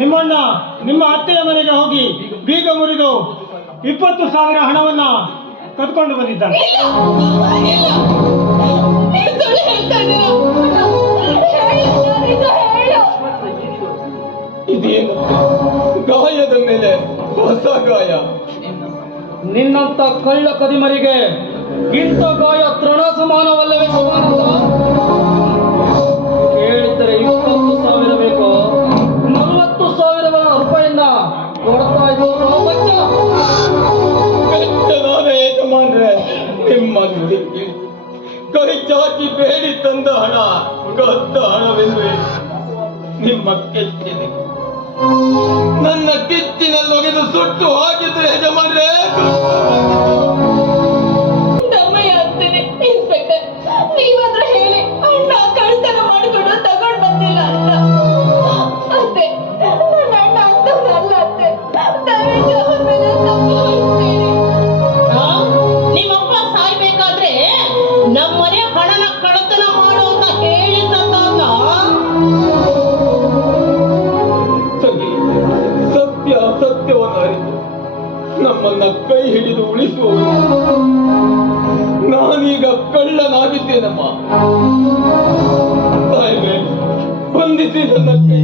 ನಿಮ್ಮಣ್ಣ ನಿಮ್ಮ ಅತ್ತೆಯ ಮನೆಗೆ ಹೋಗಿ ಬೀಗ ಮುರಿದು ಇಪ್ಪತ್ತು ಸಾವಿರ ಹಣವನ್ನ ಕದ್ಕೊಂಡು ಹೇಳು. ಇದೇನು ಗಾಯದ ಮೇಲೆ ಹೊಸ ಗಾಯ ನಿನ್ನಂತ ಕಳ್ಳ ಕದಿಮರಿಗೆ ಇಂಥ ಗಾಯ ತೃಣ ನಿಮ್ಮ. ಕೈ ಚಾಚಿ ಬೇಡಿ ತಂದ ಹಣ ಕದ್ದ ಹಣವೆಂದು ನಿಮ್ಮ ಕೆಚ್ಚಿದೆ ನನ್ನ ಕಿಚ್ಚಿನಲ್ಲಿ ಒಗೆದು ಸುಟ್ಟು ಹಾಕಿದ್ರೆ, ಯಜಮಾನ್ರೆ ನಮ್ಮನ್ನ ಕೈ ಹಿಡಿದು ಉಳಿಸುವವರು ನಾನೀಗ ಕಳ್ಳನಾಗಿದ್ದೇನಮ್ಮ. ಬಂಧಿಸಿ ನನ್ನ ಕೈ